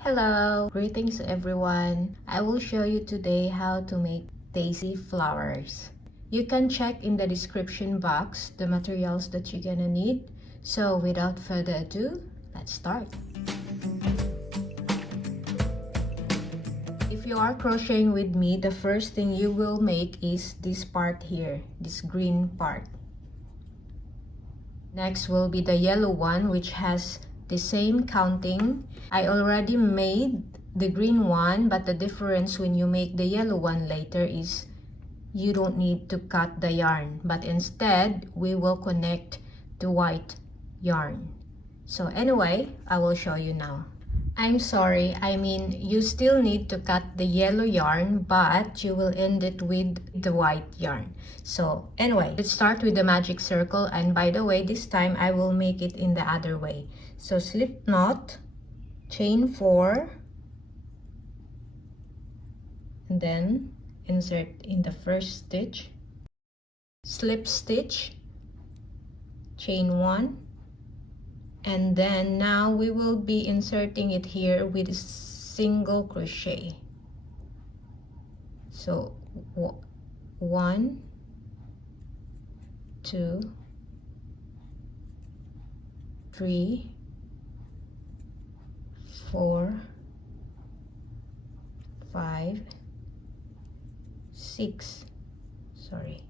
Hello, greetings everyone. I will show you today how to make daisy flowers. You can check in the description box the materials that you're gonna need. So without further ado, let's start. If you are crocheting with me, the first thing you will make is this part here, this green part. Next will be the yellow one, which has the same counting. I already made the green one, but the difference when you make the yellow one later is you don't need to cut the yarn, but instead we will connect the white yarn. So anyway, I will show you now. I'm sorry, I mean you still need to cut the yellow yarn, but you will end it with the white yarn. So anyway, let's start with the magic circle, and by the way, this time I will make it in the other way. So slip knot, chain 4, and then insert in the first stitch, slip stitch, chain 1, and then now we will be inserting it here with a single crochet. So 1, 2, 3, 4, 5, 6. Sorry.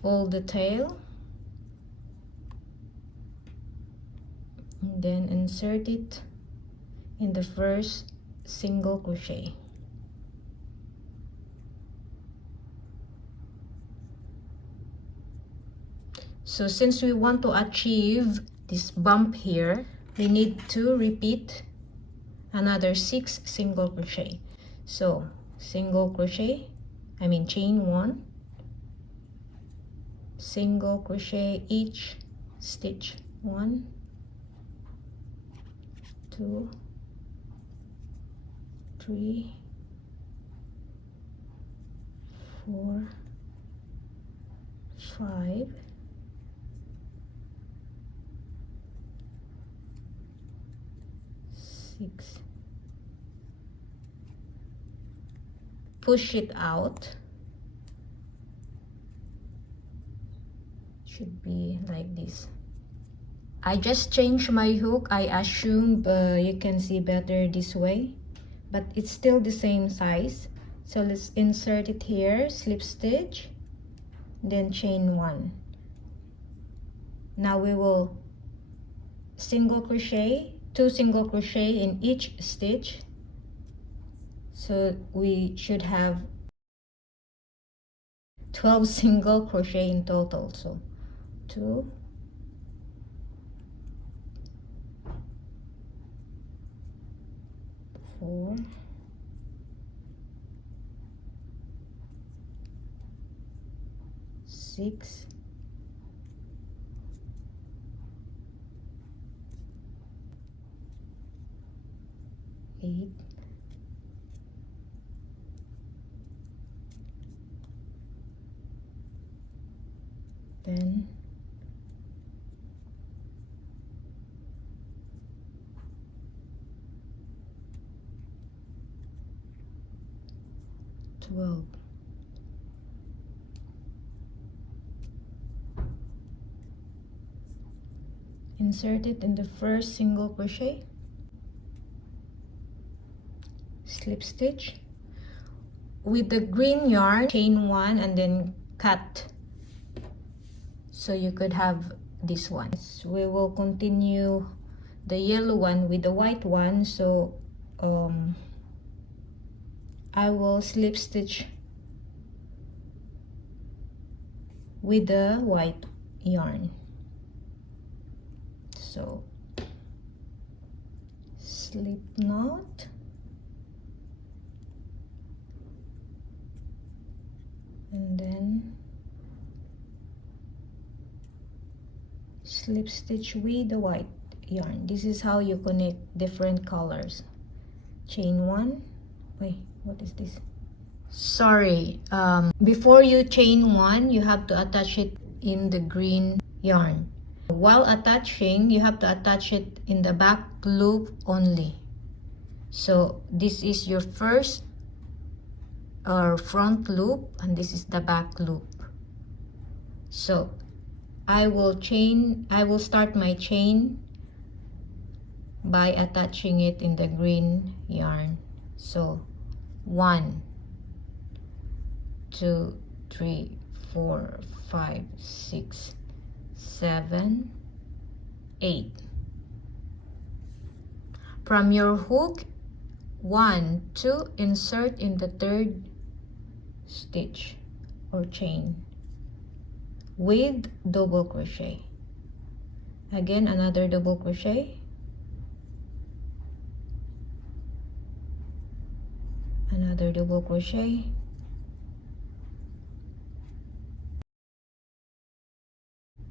Pull the tail. And then insert it in the first single crochet. So since we want to achieve this bump here, we need to repeat another 6 single crochet. So single crochet, chain 1, single crochet each stitch. 1, 2, 3, 4, 5, 6. Push it out. Should be like this. I just changed my hook. I assume you can see better this way, but it's still the same size. So let's insert it here, slip stitch, then chain 1. Now we will single crochet, 2 single crochet in each stitch. So we should have 12 single crochet in total. So 2, 4, 6, 8, 10, 12. Insert it in the first single crochet, slip stitch. With the green yarn, chain 1 and then cut. So you could have this one. So we will continue the yellow one with the white one. So I will slip stitch with the white yarn. So slip knot, and then slip stitch with the white yarn. This is how you connect different colors. Chain 1. Wait, what is this? Sorry, before you chain 1, you have to attach it in the green yarn. While attaching, you have to attach it in the back loop only. So this is your first or front loop, and this is the back loop. So I will start my chain by attaching it in the green yarn. So 1, 2, 3, 4, 5, 6, 7, 8. From your hook 1, 2, insert in the third stitch or chain with double crochet. Again, another double crochet, another double crochet,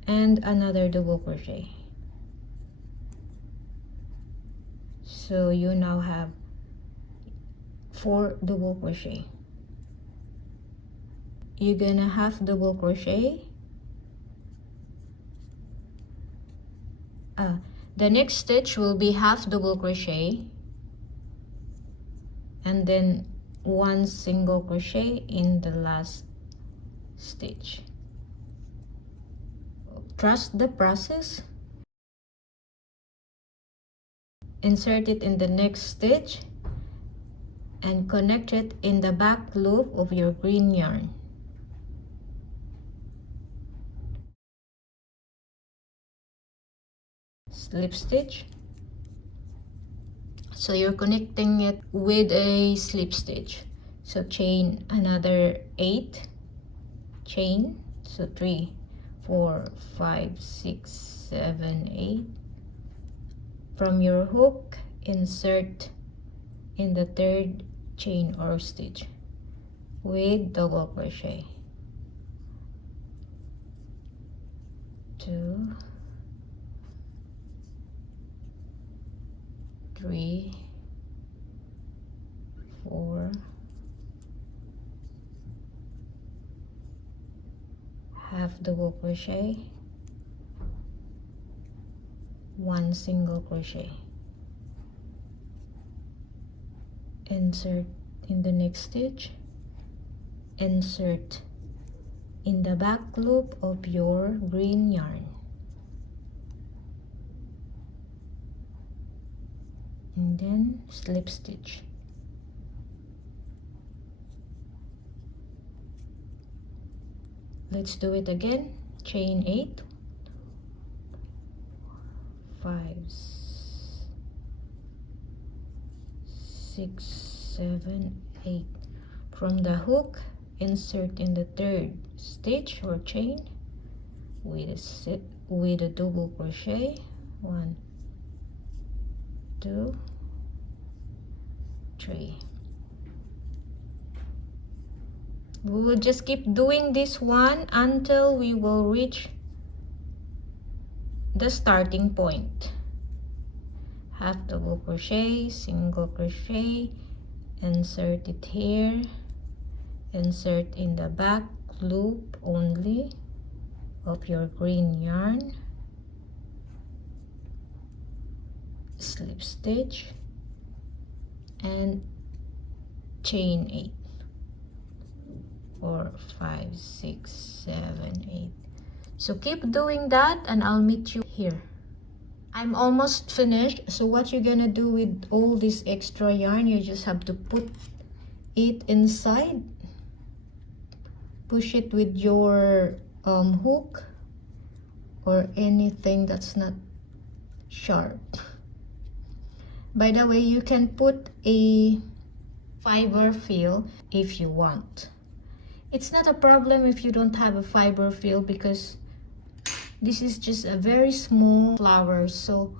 and another double crochet. So you now have 4 double crochet. You're gonna half double crochet. The next stitch will be half double crochet, and then 1 single crochet in the last stitch. Trust the process. Insert it in the next stitch and connect it in the back loop of your green yarn. Slip stitch. So you're connecting it with a slip stitch. So chain another 8, chain, so 3, 4, 5, 6, 7, 8. From your hook, insert in the third chain or stitch with double crochet. 2, 3, 4, half double crochet, 1 single crochet. Insert in the next stitch, insert in the back loop of your green yarn, and then slip stitch. Let's do it again. Chain 8, 5, 6, 7, 8. From the hook, insert in the third stitch or chain with a double crochet. 1, 2, 3. We will just keep doing this one until we will reach the starting point. Half double crochet, single crochet, insert it here, insert in the back loop only of your green yarn, slip stitch, and chain 8. 4, 5, 6, 7, 8. So keep doing that and I'll meet you here. I'm almost finished. So what you're gonna do with all this extra yarn, you just have to put it inside, push it with your hook or anything that's not sharp. By the way, you can put a fiber fill if you want. It's not a problem if you don't have a fiber fill, because this is just a very small flower, so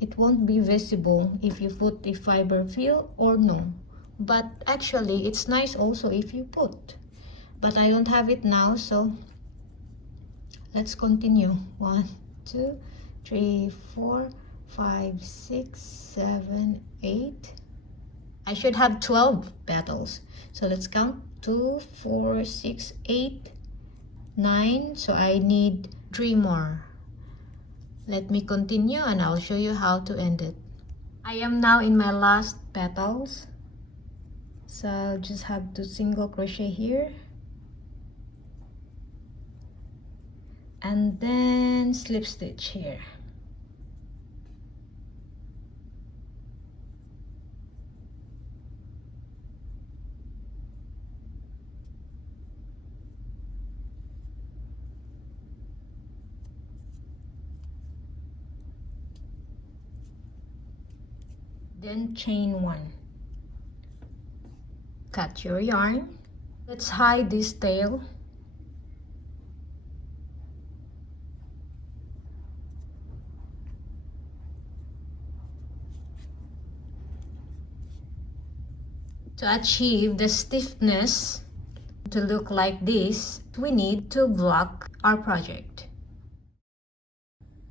it won't be visible if you put a fiber fill or no. But actually it's nice also if you put, but I don't have it now, so let's continue. 1, 2, 3, 4, 5, 6, 7, 8. I should have 12 petals, so let's count. 2, 4, 6, 8, 9. So I need 3 more. Let me continue and I'll show you how to end it. I am now in my last petals, so I'll just have to single crochet here and then slip stitch here. Then chain 1. Cut your yarn. Let's hide this tail. To achieve the stiffness to look like this, we need to block our project.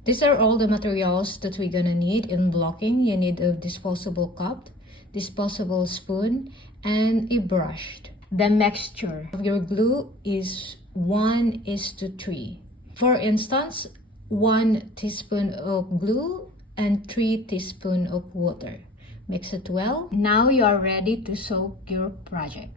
These are all the materials that we're gonna need in blocking. You need a disposable cup, disposable spoon, and a brush. The mixture of your glue is 1:3. For instance, 1 teaspoon of glue and 3 teaspoons of water. Mix it well. Now you are ready to soak your project.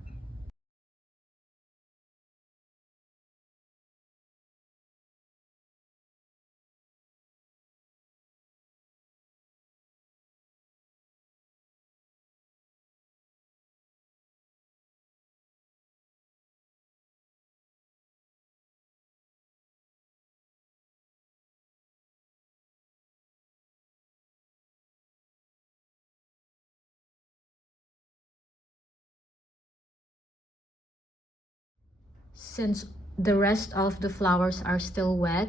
Since the rest of the flowers are still wet,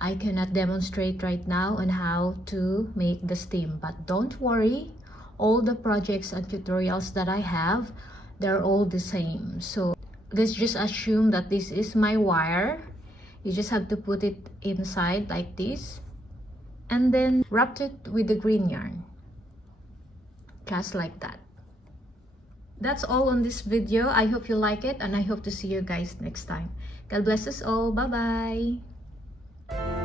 I cannot demonstrate right now on how to make the stem. But don't worry, all the projects and tutorials that I have, they're all the same. So let's just assume that this is my wire. You just have to put it inside like this and then wrap it with the green yarn, just like that. That's all on this video. I hope you like it and I hope to see you guys next time. God bless us all. Bye bye.